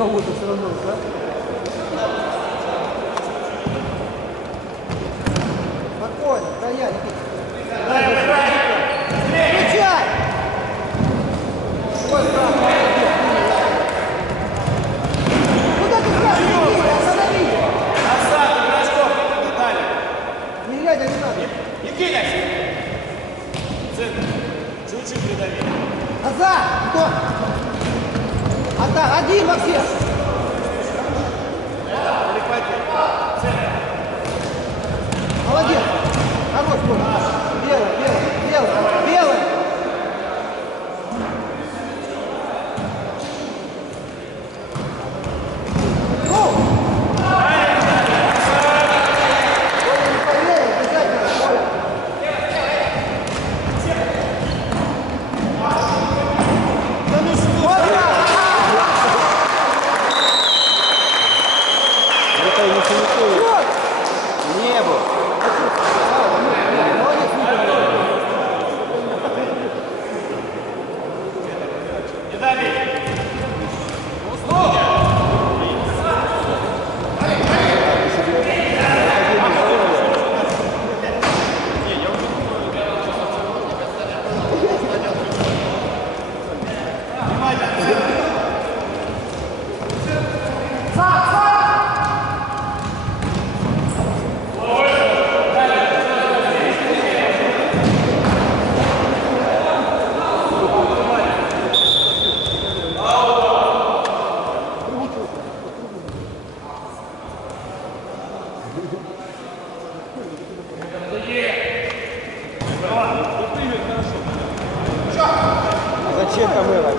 кого-то все равно, да? Спокойно, стоять. Встречай! Ой, куда ты сразу иди, останови! Назад, игроков, Виталий! Не глядя, не надо. Не кидайся! Центр. Чуть-чуть придави. Назад! Кто? Один во всех! Молодец! Хорош, белый, белый, белый, белый! Зачем камера?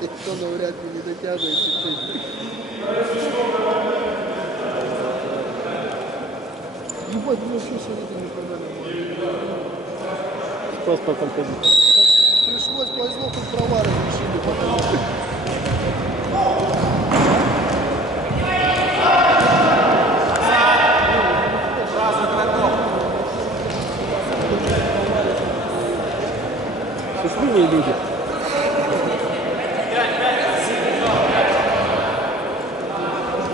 Никто навряд ли не дотягивает. Ебать, ну вообще сегодня никогда не было. Просто композиция. Пришлось повезло, хоть права разрешили потом. Счастливые люди.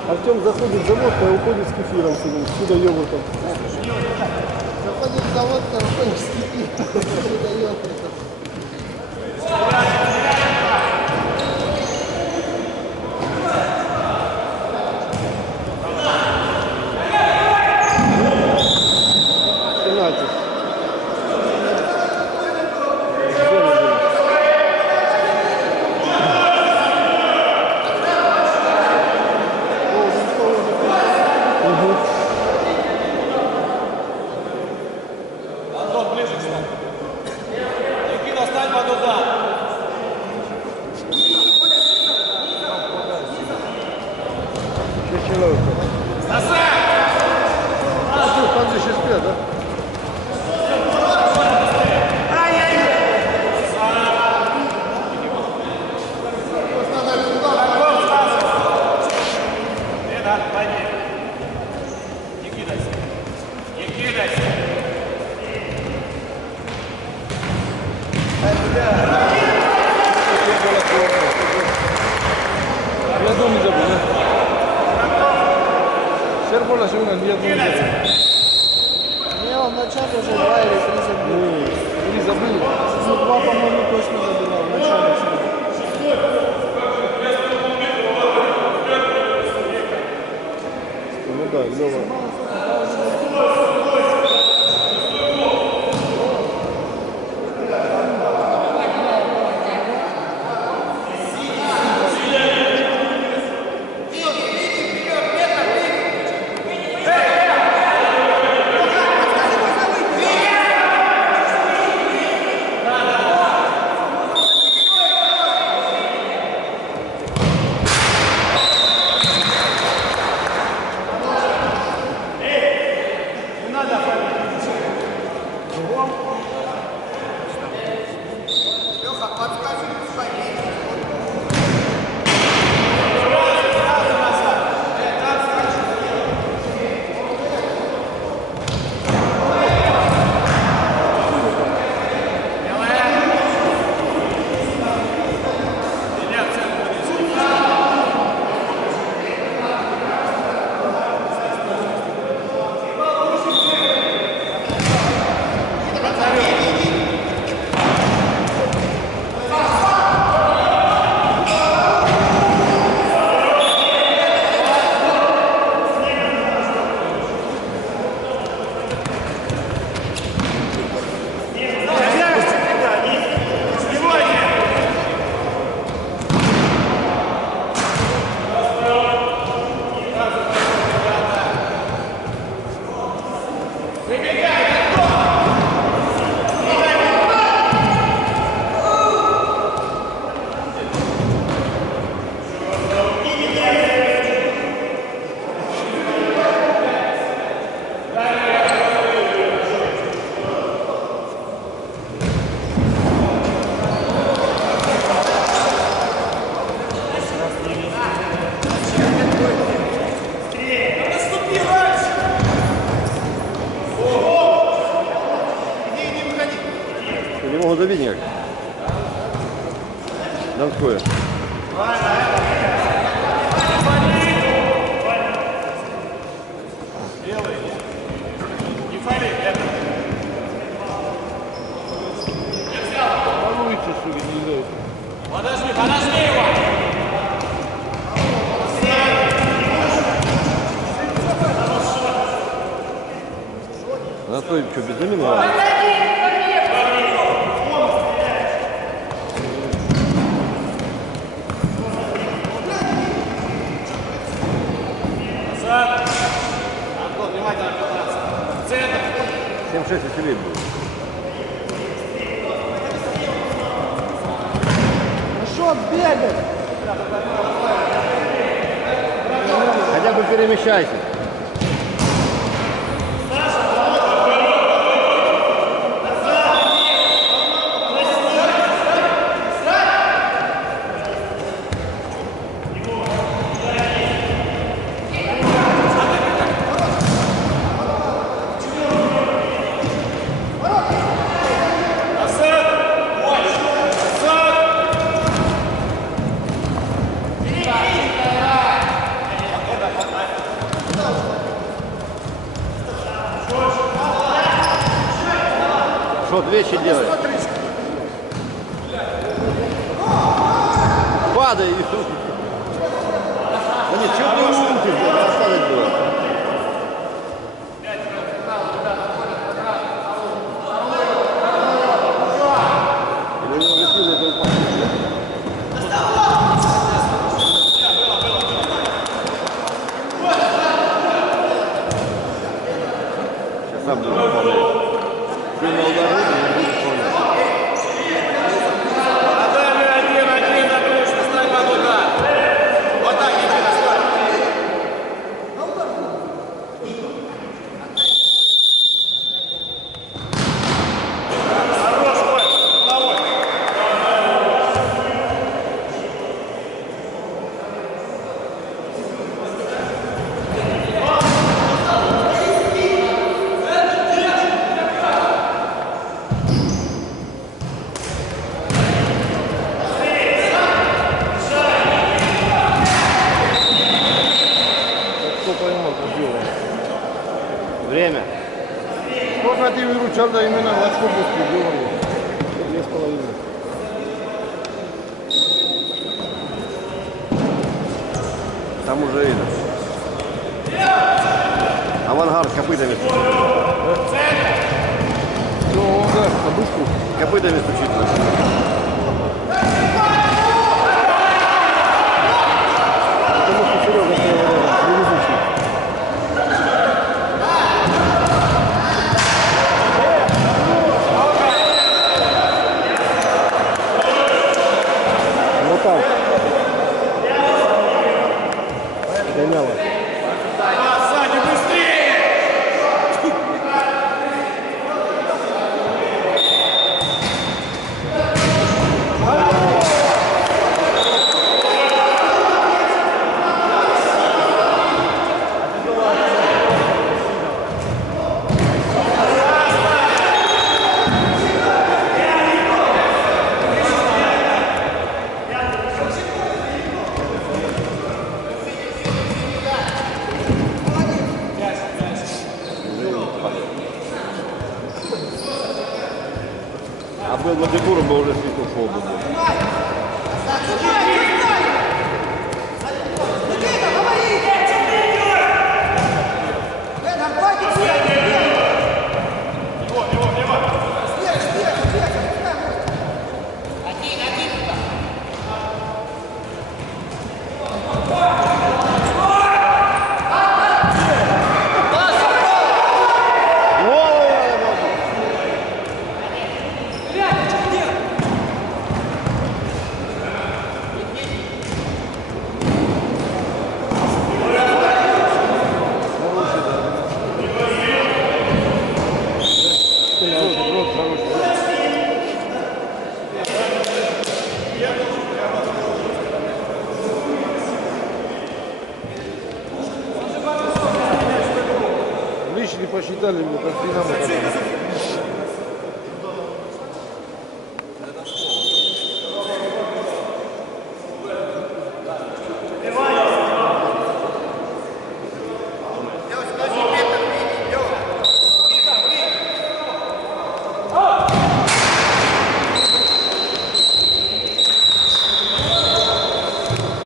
Артем заходит за водкой, а уходит с кефиром сюда йогуртом. Заходит в завод, уходит с кипи. Дает это. Пенальти. Антон, ближе к стану. Никита, стань под удар. Еще человек. Там же сейчас спят, да? Я дома не забыл, да? Сербола сегодня я дома не забыл. Не, он в начале уже 2 или 3 забил. Не забыли. Ну, 2, по-моему, точно забивал в начале всегда. Ну да, Лёва. Не могу забить никак. Донское. Белый. Не фали, это. Воруйте, сука, не дают. Подожди его. Анатолий, что, без замены надо? Назад. Антон, внимательно податься. Центр. 7-6 веселее будет. бегать. Хотя бы перемещайся. Что, вещи делать? Падай! Да нет, что ты умничаешь, рассказать было? Или у него же силы это упал? Сейчас сам буду выполнять. Сильно ударил, и не будет выполнять. Один на ключ, встань под удар. Вот так, иди на старт. Хорош, Коль, головой. Кто поймал, что делает? Время. Сколько ты выручал, да именно в очко быстро делали? 2,5. Там уже это. Авангард копытами стучит. Ну, да, подушку. Копытами стучит. Потому что Серега стоял рядом, невезучий. Вот так. Гоняло. Сзади быстрее! А был бы Декур, бы уже свистнул пол бы. Лишний посчитали, мне как Динамо.